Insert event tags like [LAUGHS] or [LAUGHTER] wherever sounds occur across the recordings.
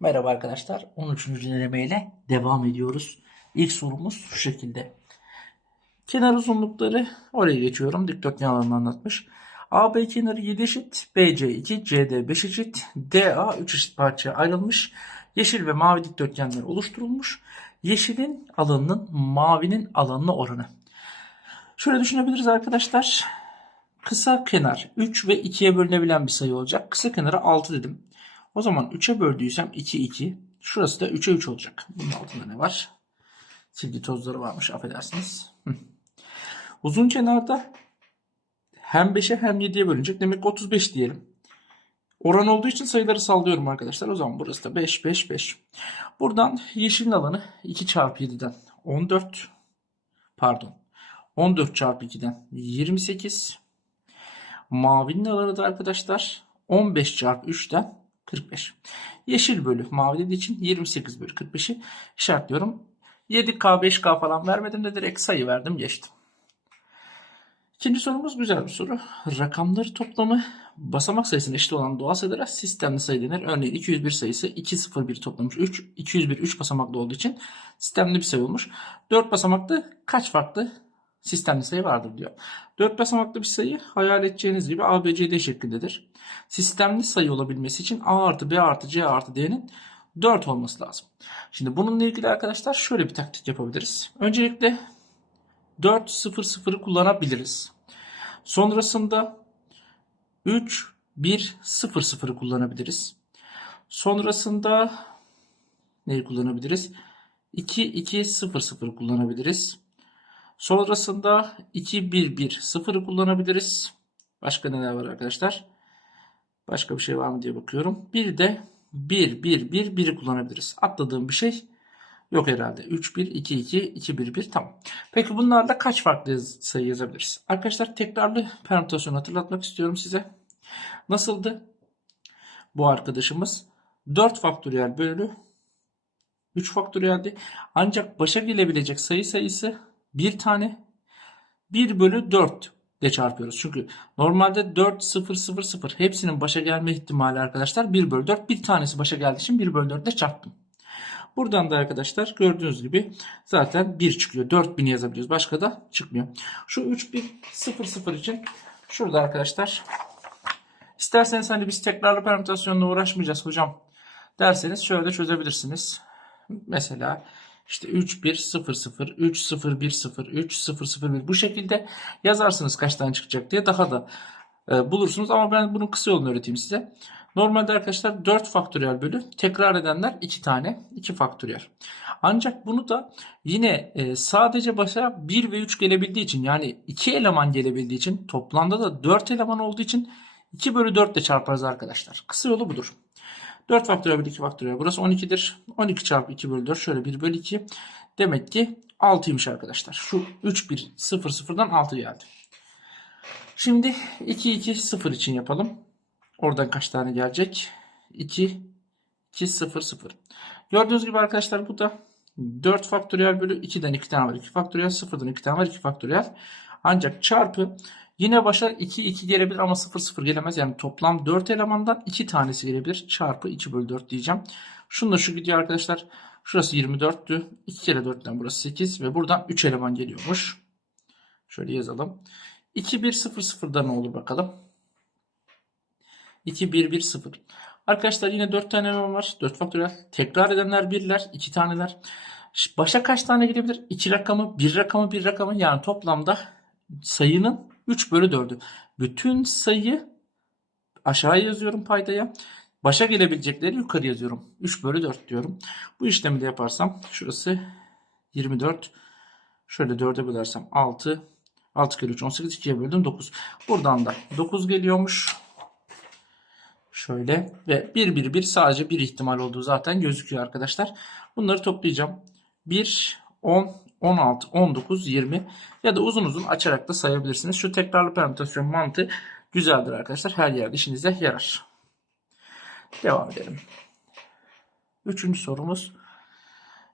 Merhaba arkadaşlar. 13. denemeyle devam ediyoruz. İlk sorumuz şu şekilde. Kenar uzunlukları oraya geçiyorum. Dikdörtgen alanını anlatmış. AB kenarı 7 eşit, BC 2, CD 5 eşit, DA 3 eşit parçaya ayrılmış. Yeşil ve mavi dikdörtgenler oluşturulmuş. Yeşilin alanının mavinin alanına oranı. Şöyle düşünebiliriz arkadaşlar. Kısa kenar 3 ve 2'ye bölünebilen bir sayı olacak. Kısa kenara 6 dedim. O zaman 3'e böldüysem 2 2. Şurası da 3'e 3 olacak. Bunun altında ne var? Silgi tozları varmış affedersiniz. Uzun kenarda hem 5'e hem 7'ye bölünecek. Demek ki 35 diyelim. Oran olduğu için sayıları sallıyorum arkadaşlar. O zaman burası da 5 5 5. Buradan yeşilin alanı 2 çarpı 7'den 14 pardon 14 çarpı 2'den 28 Mavinin alanı da arkadaşlar 15 çarpı 3'ten 45. Yeşil bölü mavi dediği için 28 bölü 45'i işaretliyorum. 7K 5K falan vermedim de direkt sayı verdim geçtim. İkinci sorumuz güzel bir soru. Rakamları toplamı basamak sayısına eşit olan doğal sayılara sistemli sayı denir. Örneğin 201 sayısı 201 toplamış 3. 201 3 basamaklı olduğu için sistemli bir sayı olmuş. 4 basamaklı kaç farklı sistemli sayı vardır diyor. 4 basamaklı bir sayı hayal edeceğiniz gibi ABCD şeklindedir. Sistemli sayı olabilmesi için A artı B artı C artı D'nin 4 olması lazım. Şimdi bununla ilgili arkadaşlar şöyle bir taktik yapabiliriz. Öncelikle 4 0 0'ı kullanabiliriz. Sonrasında 3 1 0 0'ı kullanabiliriz. Sonrasında neyi kullanabiliriz? 2 2 0 0'ı kullanabiliriz. Sonrasında 2 1 1 0'ı kullanabiliriz. Başka neler var arkadaşlar? Başka bir şey var mı diye bakıyorum. Bir de 1 1 1 1'i kullanabiliriz. Atladığım bir şey yok herhalde. 3 1 2 2 2 1 1 tamam. Peki bunlarla kaç farklı sayı yazabiliriz? Arkadaşlar tekrarlı permütasyonu hatırlatmak istiyorum size. Nasıldı? Bu arkadaşımız 4 faktöriyel bölü 3 faktöriyeldi. Ancak başa gelebilecek sayı sayısı bir tane 1 bölü 4 ile çarpıyoruz. Çünkü normalde 4 0 0 0 hepsinin başa gelme ihtimali arkadaşlar 1 bölü 4. Bir tanesi başa geldiği için 1 bölü 4 ile çarptım. Buradan da arkadaşlar gördüğünüz gibi zaten 1 çıkıyor. 4000 yazabiliyoruz. Başka da çıkmıyor. Şu 3100 için şurada arkadaşlar isterseniz hani biz tekrarlı permütasyonla uğraşmayacağız hocam derseniz şöyle çözebilirsiniz. Mesela işte 3 1 0 0 3 0 1 0 3 0 0 1 bu şekilde yazarsınız kaç tane çıkacak diye daha da e, bulursunuz ama ben bunun kısa yolunu öğreteyim size. Normalde arkadaşlar 4 faktöriyel bölü tekrar edenler 2 tane 2 faktöriyel. Ancak bunu da yine e, sadece başa 1 ve 3 gelebildiği için yani 2 eleman gelebildiği için toplamda da 4 eleman olduğu için 2 bölü 4 ile çarparız arkadaşlar. Kısa yolu budur. 4 faktöriyel bölü 2 faktöriyel. Burası 12'dir. 12 çarpı 2 bölü 4 şöyle 1 bölü 2. Demek ki 6'ymış arkadaşlar. Şu 3 1 0 0'dan 6 geldi. Şimdi 2 2 0 için yapalım. Oradan kaç tane gelecek? 2 2 0 0. Gördüğünüz gibi arkadaşlar bu da 4 faktöriyel bölü 2'den 2 tane var. 2 faktöriyel 0'dan 2 tane var. 2 faktöriyel. Ancak çarpı yine başa 2 2 gelebilir ama 0 0 gelemez. Yani toplam 4 elemandan 2 tanesi gelebilir. Çarpı 2 bölü 4 diyeceğim. Şununla şu gidiyor arkadaşlar. Şurası 24'tü. 2 kere 4'ten burası 8 ve buradan 3 eleman geliyormuş. Şöyle yazalım. 2 1 0 0'da ne olur bakalım. 2 1 1 0. Arkadaşlar yine 4 tane eleman var. 4 faktöriyel. Tekrar edenler birler, 2 taneler. Başa kaç tane gidebilir? 2 rakamı, 1 rakamı, 1 rakamı. Yani toplamda sayının 3 bölü 4'ü. Bütün sayı aşağıya yazıyorum paydaya. Başa gelebilecekleri yukarı yazıyorum. 3 bölü 4 diyorum. Bu işlemi de yaparsam şurası 24. Şöyle 4'e bölersem 6. 6 kere 3 18 2'ye böldüm 9. Buradan da 9 geliyormuş. Şöyle ve 1 1 1 sadece bir ihtimal olduğu zaten gözüküyor arkadaşlar. Bunları toplayacağım. 1 10 16 19 20 ya da uzun uzun açarak da sayabilirsiniz. Şu tekrarlı permütasyon mantığı güzeldir arkadaşlar. Her yerde işinize yarar. Devam edelim. Üçüncü sorumuz.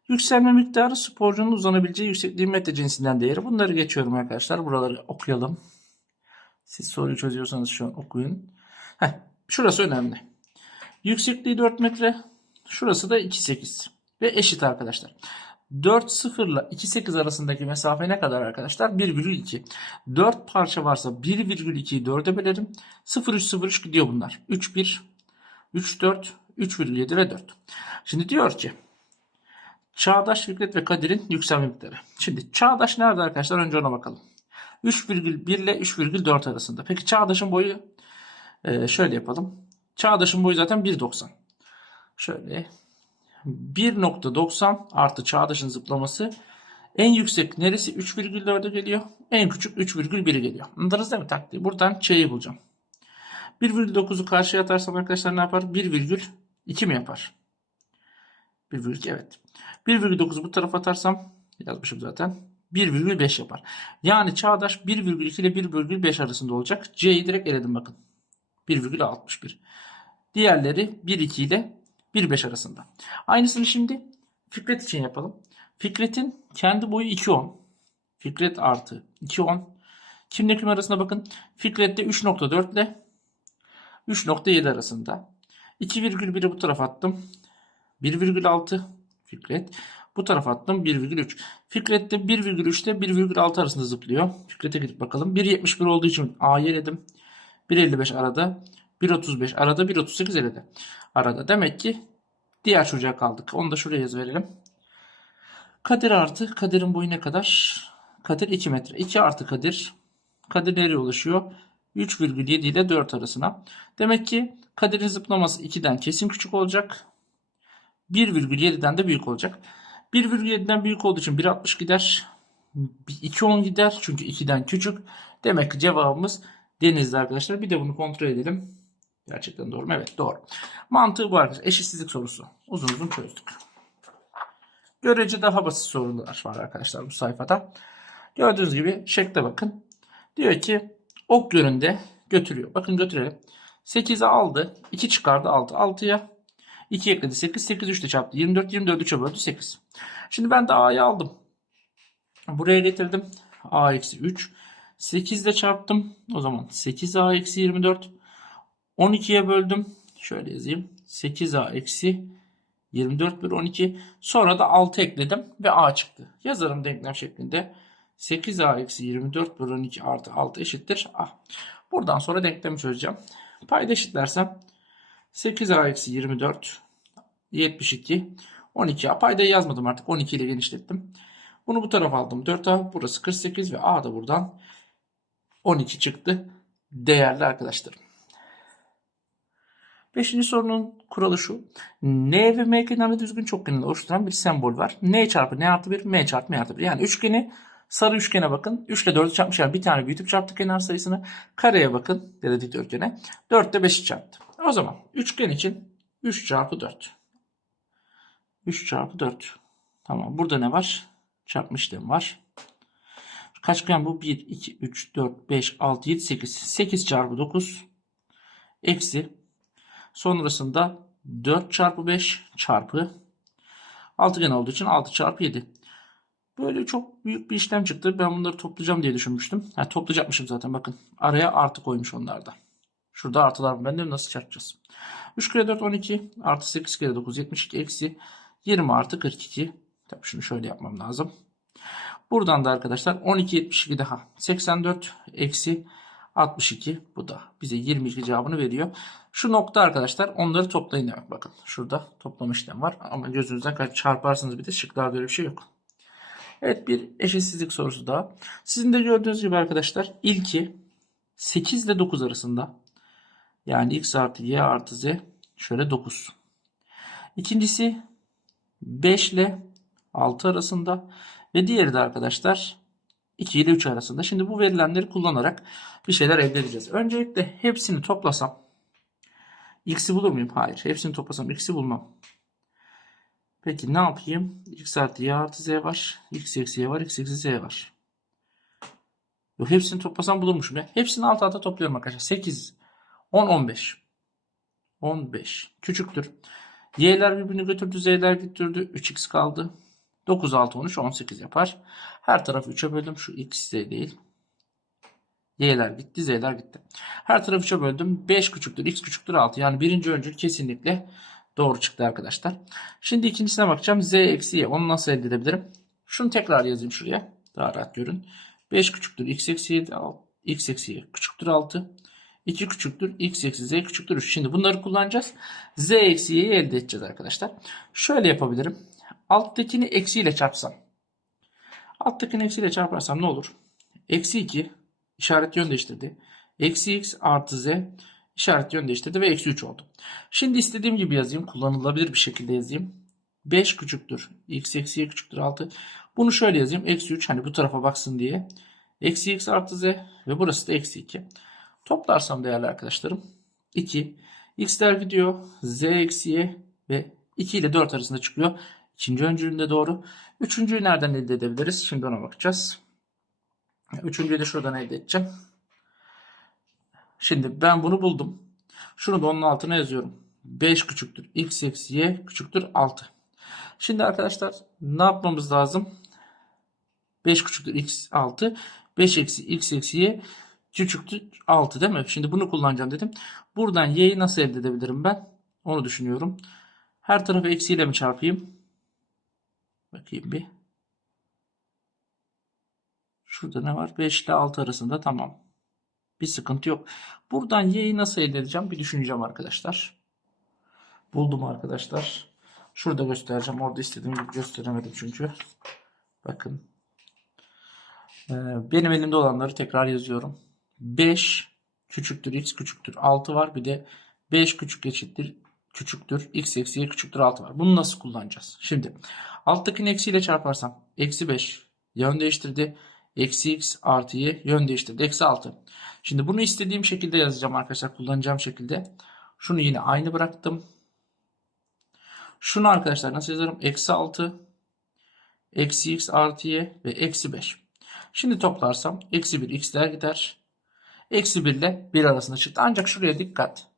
Yükselme miktarı sporcunun uzanabileceği yüksekliğin metre cinsinden değeri. Bunları geçiyorum arkadaşlar. Buraları okuyalım. Siz soruyu çözüyorsanız şu an okuyun. Heh, şurası önemli. Yüksekliği 4 metre. Şurası da 2 8 ve eşit arkadaşlar. 4 0 ile 2 8 arasındaki mesafe ne kadar arkadaşlar? 1,2. 4 parça varsa 1,2'yi 4'e bölerim. 0 3 0 3 gidiyor bunlar. 3 1 3 4 3,7 ve 4. Şimdi diyor ki Çağdaş Fikret ve Kadir'in yükselme miktarı. Şimdi Çağdaş nerede arkadaşlar? Önce ona bakalım. 3,1 ile 3,4 arasında. Peki Çağdaş'ın boyu e, şöyle yapalım. Çağdaş'ın boyu zaten 1,90. Şöyle 1.90 artı Çağdaş'ın zıplaması en yüksek neresi 3,4'e geliyor? En küçük 3,1'e geliyor. Anladınız değil mi taktiği? Buradan Ç'yi bulacağım. 1,9'u karşıya atarsam arkadaşlar ne yapar? 1,2 mi yapar? 1,2 evet. 1,9'u bu tarafa atarsam yazmışım zaten. 1,5 yapar. Yani Çağdaş 1,2 ile 1,5 arasında olacak. C'yi direkt eledim bakın. 1,61. Diğerleri 1,2 ile 1,5 arasında. Aynısını şimdi Fikret için yapalım. Fikret'in kendi boyu 2,10. Fikret artı 2,10. Kimle kim arasında bakın. Fikret'te 3,4 ile 3,7 arasında. 2,1'i bu tarafa attım. 1,6 Fikret. Bu tarafa attım 1,3. Fikret de 1,3 ile 1,6 arasında zıplıyor. Fikret'e gidip bakalım. 1,71 olduğu için A'yı eledim. 1,55 arada. 1,35 arada. 1,38 eledi. Arada. Demek ki diğer çocuğa kaldık. Onu da şuraya yaz verelim. Kadir artı. Kadir'in boyu ne kadar? Kadir 2 metre. 2 artı Kadir. Kadir nereye ulaşıyor? 3,7 ile 4 arasına. Demek ki Kadir'in zıplaması 2'den kesin küçük olacak. 1,7'den de büyük olacak. 1,7'den büyük olduğu için 1,60 gider. 2,10 gider çünkü 2'den küçük. Demek ki cevabımız denizli arkadaşlar. Bir de bunu kontrol edelim. Gerçekten doğru mu? Evet doğru. Mantığı bu arkadaşlar. Eşitsizlik sorusu. Uzun uzun çözdük. Görece daha basit sorular var arkadaşlar bu sayfada. Gördüğünüz gibi şekle bakın. Diyor ki ok yönünde götürüyor. Bakın götürelim. 8'e aldı. 2 çıkardı 6. 6'ya 2 ekledi 8. 8 3 ile çarptı. 24. 24 3'e böldü 8. Şimdi ben de A'yı aldım. Buraya getirdim. A eksi 3. 8 ile çarptım. O zaman 8A eksi 24. 12'ye böldüm. Şöyle yazayım. 8A eksi 24 bölü 12. Sonra da 6 ekledim ve A çıktı. Yazarım denklem şeklinde. 8A eksi 24 bölü 12 artı 6 eşittir A. Buradan sonra denklemi çözeceğim. Payda eşitlersem 8A eksi 24 72 12A. Paydayı yazmadım artık. 12 ile genişlettim. Bunu bu tarafa aldım. 4A burası 48 ve A da buradan 12 çıktı. Değerli arkadaşlarım. Beşinci sorunun kuralı şu. N ve M kenarını düzgün çokgenini oluşturan bir sembol var. N çarpı N artı 1, M çarpı M artı 1. Yani üçgeni sarı üçgene bakın. 3 ile 4'ü çarpmış. Yani bir tane büyütüp çarptı kenar sayısını. Kareye bakın. Ya da dikdörtgene. 4 ile 5'i çarptı. O zaman üçgen için 3 çarpı 4. 3 çarpı 4. Tamam. Burada ne var? Çarpma işlemi var. Kaçgen bu? 1, 2, 3, 4, 5, 6, 7, 8. 8 çarpı 9. Eksi. Sonrasında 4 çarpı 5 çarpı. Altıgen olduğu için 6 çarpı 7. Böyle çok büyük bir işlem çıktı. Ben bunları toplayacağım diye düşünmüştüm. Ha, toplayacakmışım zaten bakın. Araya artı koymuş onlarda. Şurada artılar var. Ben de nasıl çarpacağız? 3 kere 4 12 artı 8 kere 9 72 eksi 20 artı 42. Tabii şunu şöyle yapmam lazım. Buradan da arkadaşlar 12 72 daha 84 eksi 62 bu da bize 22 cevabını veriyor. Şu nokta arkadaşlar onları toplayın demek bakın. Şurada toplama işlem var ama gözünüzden çarparsınız bir de şıklarda öyle bir şey yok. Evet bir eşitsizlik sorusu daha. Sizin de gördüğünüz gibi arkadaşlar ilki 8 ile 9 arasında yani x artı y artı z şöyle 9. İkincisi 5 ile 6 arasında ve diğeri de arkadaşlar 2 ile 3 arasında. Şimdi bu verilenleri kullanarak bir şeyler elde edeceğiz. Öncelikle hepsini toplasam x'i bulur muyum? Hayır. Hepsini toplasam x'i bulmam. Peki ne yapayım? x artı y artı z var. x eksi y var. x eksi z var. Yok hepsini toplasam bulurmuşum ya. Hepsini alt alta topluyorum arkadaşlar. 8, 10, 15. 15. Küçüktür. Y'ler birbirini götürdü. Z'ler götürdü. 3x kaldı. 9, 6, 13, 18 yapar. Her tarafı 3'e böldüm. Şu x z değil. Y'ler gitti. Z'ler gitti. Her tarafı 3'e böldüm. 5 küçüktür. X küçüktür 6. Yani birinci öncül kesinlikle Doğru çıktı arkadaşlar. Şimdi ikincisine bakacağım. Z eksi y. Onu nasıl elde edebilirim? Şunu tekrar yazayım şuraya. Daha rahat görün. 5 küçüktür x eksi 7. x eksi y küçüktür 6. 2 küçüktür x eksi z küçüktür 3. Şimdi bunları kullanacağız. z eksi y'yi elde edeceğiz arkadaşlar. Şöyle yapabilirim. Alttakini eksiyle çarpsam. Alttakini eksiyle çarparsam ne olur? Eksi 2 işaret yön değiştirdi. Eksi x artı z işaret yön değiştirdi ve eksi 3 oldu. Şimdi istediğim gibi yazayım. Kullanılabilir bir şekilde yazayım. 5 küçüktür. x eksi y küçüktür 6. Bunu şöyle yazayım. Eksi 3 hani bu tarafa baksın diye. Eksi x artı z ve burası da eksi 2. Toplarsam değerli arkadaşlarım 2. x'ler gidiyor. z eksi y ve 2 ile 4 arasında çıkıyor. İkinci öncülünde doğru. Üçüncüyü nereden elde edebiliriz? Şimdi ona bakacağız. Üçüncüyü de şuradan elde edeceğim. Şimdi ben bunu buldum. Şunu da onun altına yazıyorum. 5 küçüktür. x eksi y küçüktür 6. Şimdi arkadaşlar ne yapmamız lazım? 5 küçüktür x 6. 5 eksi x eksi y küçüktür 6 değil mi? Şimdi bunu kullanacağım dedim. Buradan y'yi nasıl elde edebilirim ben? Onu düşünüyorum. Her tarafı eksiyle mi çarpayım? Bakayım bir. Şurada ne var? 5 ile 6 arasında tamam. Bir sıkıntı yok. Buradan y'yi nasıl elde edeceğim? Bir düşüneceğim arkadaşlar. Buldum arkadaşlar. Şurada göstereceğim. Orada istediğim gibi gösteremedim çünkü. Bakın. Ee, benim elimde olanları tekrar yazıyorum. 5 küçüktür x küçüktür 6 var. Bir de 5 küçük eşittir küçüktür x eksi y küçüktür 6 var. Bunu nasıl kullanacağız? Şimdi alttakini eksiyle çarparsam eksi 5 yön değiştirdi. Eksi x artı y yön değiştirdi. Eksi 6. Şimdi bunu istediğim şekilde yazacağım arkadaşlar. Kullanacağım şekilde. Şunu yine aynı bıraktım. Şunu arkadaşlar nasıl yazarım? Eksi 6 eksi x artı y ve eksi 5. Şimdi toplarsam eksi 1 x'ler gider. Eksi 1 ile 1 arasında çıktı. Ancak şuraya dikkat.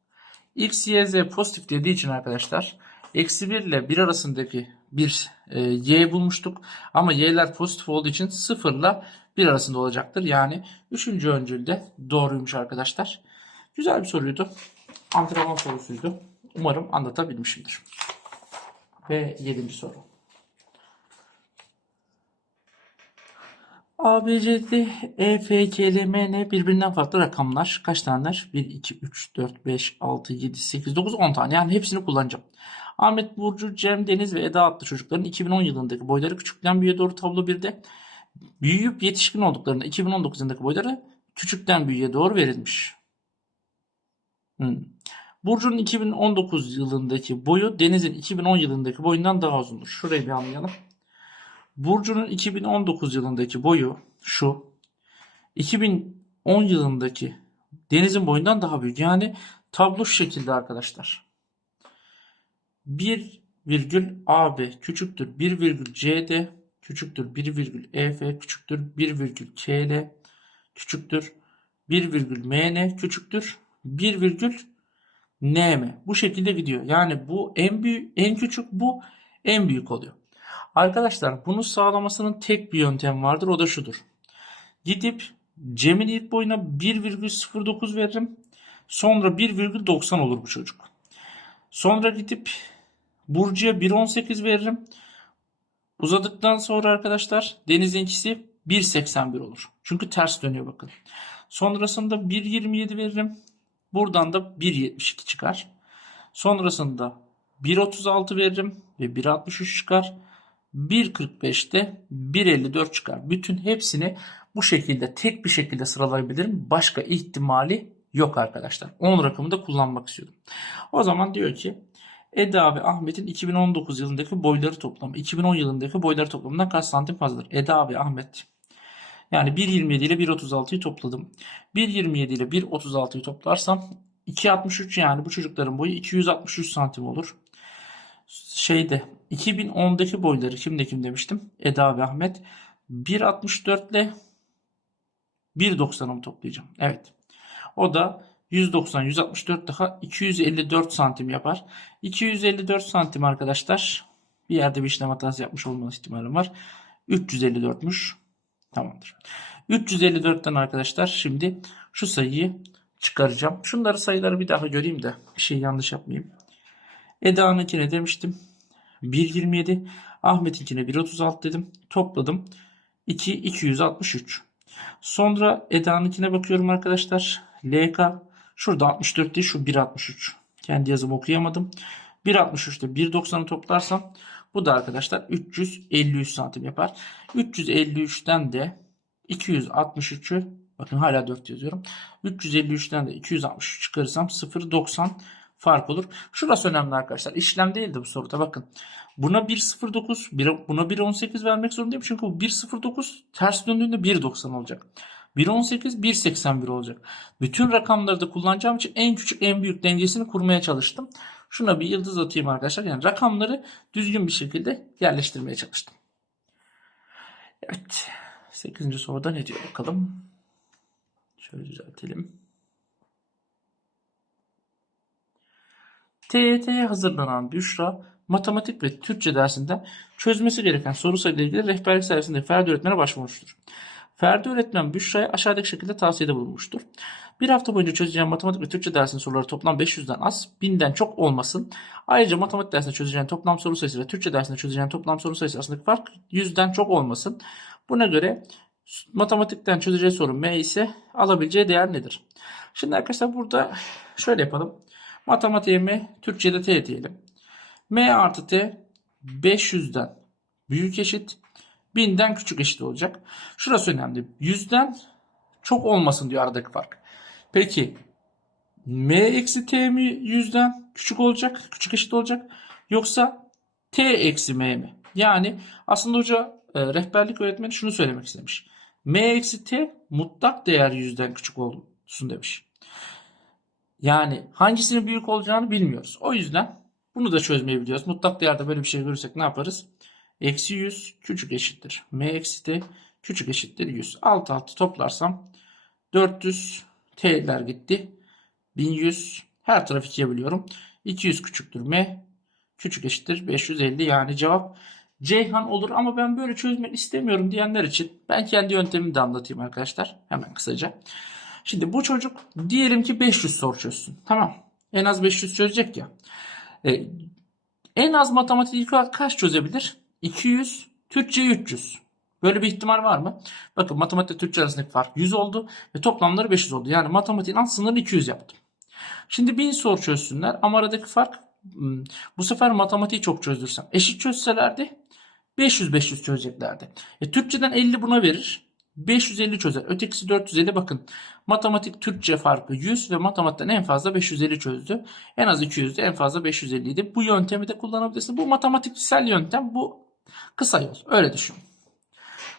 X, y, z pozitif dediği için arkadaşlar eksi 1 ile 1 arasındaki bir e, y bulmuştuk. Ama y'ler pozitif olduğu için 0 ile 1 arasında olacaktır. Yani 3. öncülde doğruymuş arkadaşlar. Güzel bir soruydu. Antrenman sorusuydu. Umarım anlatabilmişimdir. Ve 7. soru. A, B, C, D, E, F, K, L, M, N birbirinden farklı rakamlar. Kaç taneler? 1, 2, 3, 4, 5, 6, 7, 8, 9, 10 tane. Yani hepsini kullanacağım. Ahmet Burcu, Cem, Deniz ve Eda adlı çocukların 2010 yılındaki boyları küçükten büyüğe doğru tablo 1'de. Büyüyüp yetişkin olduklarında 2019 yılındaki boyları küçükten büyüğe doğru verilmiş. Hmm. Burcu'nun 2019 yılındaki boyu Deniz'in 2010 yılındaki boyundan daha uzundur. Şurayı bir anlayalım. Burcu'nun 2019 yılındaki boyu şu. 2010 yılındaki Deniz'in boyundan daha büyük. Yani tablo şu şekilde arkadaşlar. 1 virgül AB küçüktür 1 virgül CD küçüktür 1 virgül EF küçüktür 1 virgül KL küçüktür 1 virgül MN küçüktür 1 virgül NM. Bu şekilde gidiyor. Yani bu en büyük, en küçük bu en büyük oluyor. Arkadaşlar bunu sağlamasının tek bir yöntem vardır. O da şudur. Gidip Cem'in ilk boyuna 1,09 veririm. Sonra 1,90 olur bu çocuk. Sonra gidip Burcu'ya 1,18 veririm. Uzadıktan sonra arkadaşlar Deniz'inkisi 1,81 olur. Çünkü ters dönüyor bakın. Sonrasında 1,27 veririm. Buradan da 1.72 çıkar. Sonrasında 1.36 veririm ve 1.63 çıkar. 1.45'te 1.54 çıkar. Bütün hepsini bu şekilde tek bir şekilde sıralayabilirim. Başka ihtimali yok arkadaşlar. 10 rakamı da kullanmak istiyorum. O zaman diyor ki Eda ve Ahmet'in 2019 yılındaki boyları toplamı 2010 yılındaki boyları toplamından kaç santim fazladır? Eda ve Ahmet yani 1.27 ile 1.36'yı topladım. 1.27 ile 1.36'yı toplarsam 2.63 yani bu çocukların boyu 263 santim olur. Şeyde 2010'daki boyları kimde kim demiştim? Eda ve Ahmet 1.64 ile 1.90'ı mı toplayacağım? Evet. O da 190, 164 daha 254 santim yapar. 254 santim arkadaşlar. Bir yerde bir işlem hatası yapmış olma ihtimalim var. 354'müş. Tamamdır. 354'ten arkadaşlar şimdi şu sayıyı çıkaracağım. Şunları sayıları bir daha göreyim de bir şey yanlış yapmayayım. Eda'nınkine demiştim. 1.27. Ahmet'inkine 1.36 dedim. Topladım. 2 263. Sonra Eda'nınkine bakıyorum arkadaşlar. LK şurada 64 değil şu 1.63. Kendi yazımı okuyamadım. 1.63'te 1.90'ı toplarsam bu da arkadaşlar 353 santim yapar. 353'ten de 263'ü bakın hala 4 yazıyorum. 353'ten de 263 çıkarırsam 0.90 fark olur. Şurası önemli arkadaşlar. İşlem değildi bu soruda bakın. Buna 1.09, bir- buna 1.18 vermek zorundayım. Çünkü bu 1.09 ters döndüğünde 1.90 olacak. 1.18 1.81 olacak. Bütün rakamları da kullanacağım için en küçük en büyük dengesini kurmaya çalıştım. Şuna bir yıldız atayım arkadaşlar. Yani rakamları düzgün bir şekilde yerleştirmeye çalıştım. Evet. 8. soruda ne diyor bakalım. Şöyle düzeltelim. TYT'ye hazırlanan Büşra matematik ve Türkçe dersinden çözmesi gereken soru sayıyla ilgili rehberlik servisinde Ferdi öğretmene başvurmuştur. Ferdi öğretmen Büşra'ya aşağıdaki şekilde tavsiyede bulunmuştur. Bir hafta boyunca çözeceğim matematik ve Türkçe dersinin soruları toplam 500'den az, 1000'den çok olmasın. Ayrıca matematik dersinde çözeceğin toplam soru sayısı ve Türkçe dersinde çözeceğin toplam soru sayısı arasındaki fark 100'den çok olmasın. Buna göre matematikten çözeceği soru M ise alabileceği değer nedir? Şimdi arkadaşlar burada şöyle yapalım. Matematiğe M, Türkçe'de T diyelim. M artı T 500'den büyük eşit 1000'den küçük eşit olacak. Şurası önemli. 100'den çok olmasın diyor aradaki fark. Peki M eksi T mi 100'den küçük olacak, küçük eşit olacak yoksa T eksi M mi? Yani aslında hoca e, rehberlik öğretmeni şunu söylemek istemiş. M eksi T mutlak değer 100'den küçük olsun demiş. Yani hangisinin büyük olacağını bilmiyoruz. O yüzden bunu da çözmeyi biliyoruz. Mutlak değerde böyle bir şey görürsek ne yaparız? Eksi 100 küçük eşittir. M eksi T küçük eşittir 100. Alt altı toplarsam 400 T'ler gitti. 1100 her tarafı ikiye bölüyorum. 200 küçüktür M küçük eşittir 550 yani cevap Ceyhan olur ama ben böyle çözmek istemiyorum diyenler için ben kendi yöntemimi de anlatayım arkadaşlar. Hemen kısaca. Şimdi bu çocuk diyelim ki 500 soru çözsün. Tamam. En az 500 çözecek ya. E, en az matematik ilk olarak kaç çözebilir? 200, Türkçe 300. Böyle bir ihtimal var mı? Bakın matematik Türkçe arasındaki fark 100 oldu ve toplamları 500 oldu. Yani matematiğin alt sınırını 200 yaptım. Şimdi 1000 soru çözsünler ama aradaki fark hmm, bu sefer matematiği çok çözdürsem. Eşit çözselerdi 500-500 çözeceklerdi. E, Türkçeden 50 buna verir. 550 çözer. Ötekisi 450 bakın. Matematik Türkçe farkı 100 ve matematikten en fazla 550 çözdü. En az 200'dü en fazla 550 idi. Bu yöntemi de kullanabilirsin. Bu matematiksel yöntem bu kısa yol. Öyle düşün.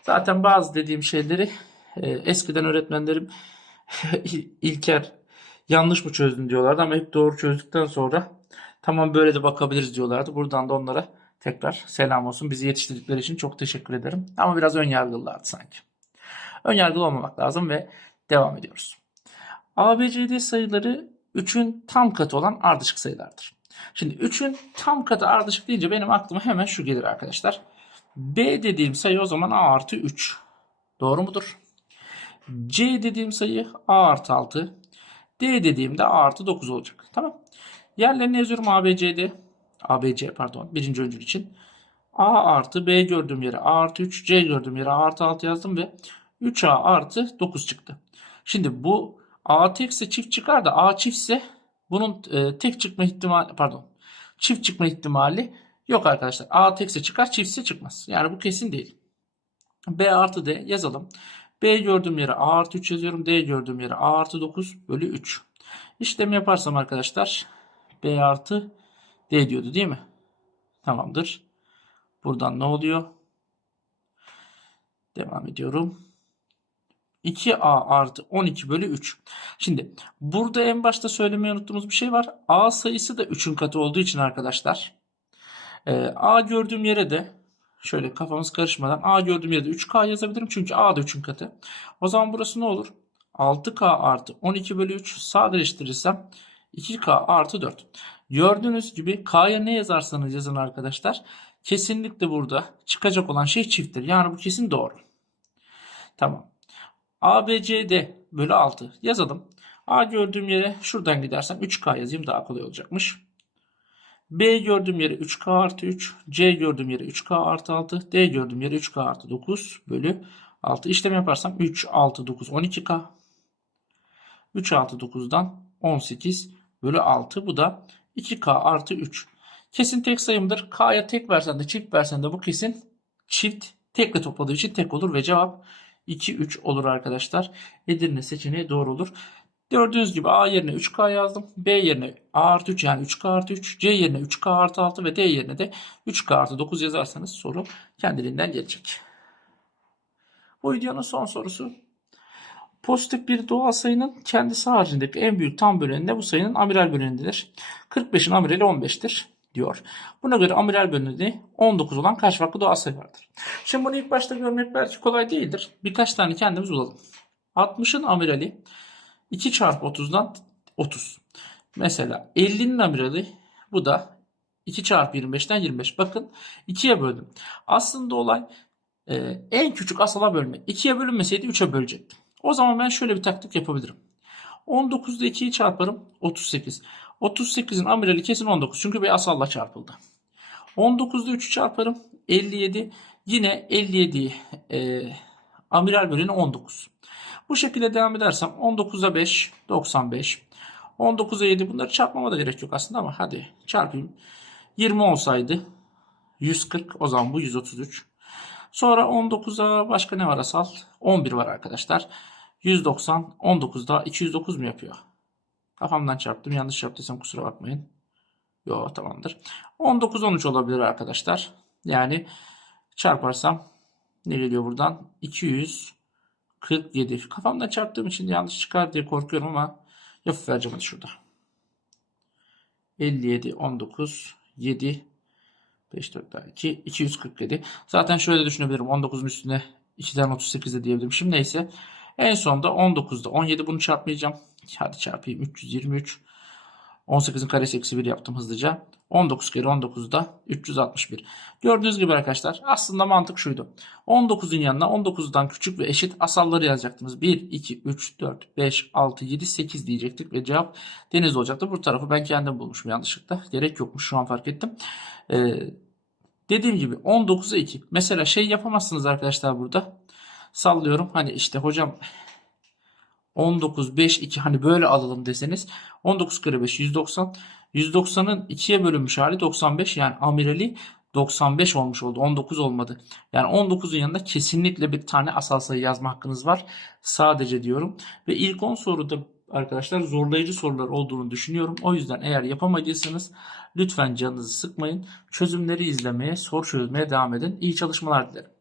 Zaten bazı dediğim şeyleri e, eskiden öğretmenlerim [LAUGHS] İlker yanlış mı çözdün diyorlardı ama hep doğru çözdükten sonra tamam böyle de bakabiliriz diyorlardı. Buradan da onlara tekrar selam olsun. Bizi yetiştirdikleri için çok teşekkür ederim. Ama biraz ön yargılılardı sanki. Ön yargılı olmamak lazım ve devam ediyoruz. ABCD sayıları 3'ün tam katı olan ardışık sayılardır. Şimdi 3'ün tam katı ardışık deyince benim aklıma hemen şu gelir arkadaşlar. B dediğim sayı o zaman A artı 3. Doğru mudur? C dediğim sayı A artı 6. D dediğimde A artı 9 olacak. Tamam. Yerlerine yazıyorum ABCD. ABC pardon birinci öncül için. A artı B gördüğüm yere A artı 3. C gördüğüm yere A artı 6 yazdım ve 3A artı 9 çıktı. Şimdi bu A tekse çift çıkar da A çiftse bunun e, tek çıkma ihtimali pardon çift çıkma ihtimali yok arkadaşlar. A tekse çıkar çiftse çıkmaz. Yani bu kesin değil. B artı D yazalım. B gördüğüm yere A artı 3 yazıyorum. D gördüğüm yere A artı 9 bölü 3. İşlem yaparsam arkadaşlar B artı D diyordu değil mi? Tamamdır. Buradan ne oluyor? Devam ediyorum. 2A artı 12 bölü 3. Şimdi burada en başta söylemeyi unuttuğumuz bir şey var. A sayısı da 3'ün katı olduğu için arkadaşlar. e, A gördüğüm yere de şöyle kafamız karışmadan A gördüğüm yere de 3K yazabilirim. Çünkü A da 3'ün katı. O zaman burası ne olur? 6K artı 12 bölü 3 sadeleştirirsem 2K artı 4. Gördüğünüz gibi K'ya ne yazarsanız yazın arkadaşlar. Kesinlikle burada çıkacak olan şey çifttir. Yani bu kesin doğru. Tamam. ABCD bölü 6 yazalım. A gördüğüm yere şuradan gidersem 3K yazayım daha kolay olacakmış. B gördüğüm yere 3K artı 3. C gördüğüm yere 3K artı 6. D gördüğüm yere 3K artı 9 bölü 6. İşlem yaparsam 3, 6, 9, 12K. 3 artı 9'dan 18 bölü 6. Bu da 2K artı 3. Kesin tek sayımdır. K'ya tek versen de çift versen de bu kesin çift tekle topladığı için tek olur ve cevap 2, 3 olur arkadaşlar. Edirne seçeneği doğru olur. Gördüğünüz gibi A yerine 3K yazdım. B yerine A artı 3 yani 3K artı 3. C yerine 3K artı 6 ve D yerine de 3K artı 9 yazarsanız soru kendiliğinden gelecek. Bu videonun son sorusu. Pozitif bir doğal sayının kendisi haricindeki en büyük tam böleni bu sayının amiral bölenidir. 45'in amirali 15'tir diyor. Buna göre amiral böleni 19 olan kaç farklı doğal sayı vardır? Şimdi bunu ilk başta görmek belki kolay değildir. Birkaç tane kendimiz bulalım. 60'ın amirali 2 çarpı 30'dan 30. Mesela 50'nin amirali bu da 2 çarpı 25'ten 25. Bakın 2'ye böldüm. Aslında olay e, en küçük asala bölmek. 2'ye bölünmeseydi 3'e bölecektim. O zaman ben şöyle bir taktik yapabilirim. 19'da 2'yi çarparım 38. 38'in amirali kesin 19 çünkü bir asalla çarpıldı. 19'da 3'ü çarparım 57. Yine 57 e, amiral böleni 19. Bu şekilde devam edersem 19'a 5 95. 19'a 7 bunları çarpmama da gerek yok aslında ama hadi çarpayım. 20 olsaydı 140 o zaman bu 133. Sonra 19'a başka ne var asal? 11 var arkadaşlar. 190 19'da 209 mu yapıyor? Kafamdan çarptım. Yanlış yaptıysam kusura bakmayın. Yo tamamdır. 19 13 olabilir arkadaşlar. Yani çarparsam ne geliyor buradan? 247. Kafamdan çarptığım için yanlış çıkar diye korkuyorum ama yapıp vereceğim hadi şurada. 57 19 7 5 4 daha 2 247. Zaten şöyle düşünebilirim. 19'un üstüne 2'den 38 de diyebilirim. Şimdi neyse. En sonunda 19'da 17 bunu çarpmayacağım. Hadi çarpayım 323. 18'in karesi eksi 1 yaptım hızlıca. 19 kere 19'da 361. Gördüğünüz gibi arkadaşlar aslında mantık şuydu. 19'un yanına 19'dan küçük ve eşit asalları yazacaktınız. 1, 2, 3, 4, 5, 6, 7, 8 diyecektik ve cevap deniz olacaktı. Bu tarafı ben kendim bulmuşum yanlışlıkla. Gerek yokmuş şu an fark ettim. Ee, dediğim gibi 19'a 2. Mesela şey yapamazsınız arkadaşlar burada. Sallıyorum hani işte hocam 19, 5, 2 hani böyle alalım deseniz 19 kere 5 190. 190'ın 2'ye bölünmüş hali 95 yani amirali 95 olmuş oldu. 19 olmadı. Yani 19'un yanında kesinlikle bir tane asal sayı yazma hakkınız var. Sadece diyorum. Ve ilk 10 soruda arkadaşlar zorlayıcı sorular olduğunu düşünüyorum. O yüzden eğer yapamadıysanız lütfen canınızı sıkmayın. Çözümleri izlemeye, soru çözmeye devam edin. İyi çalışmalar dilerim.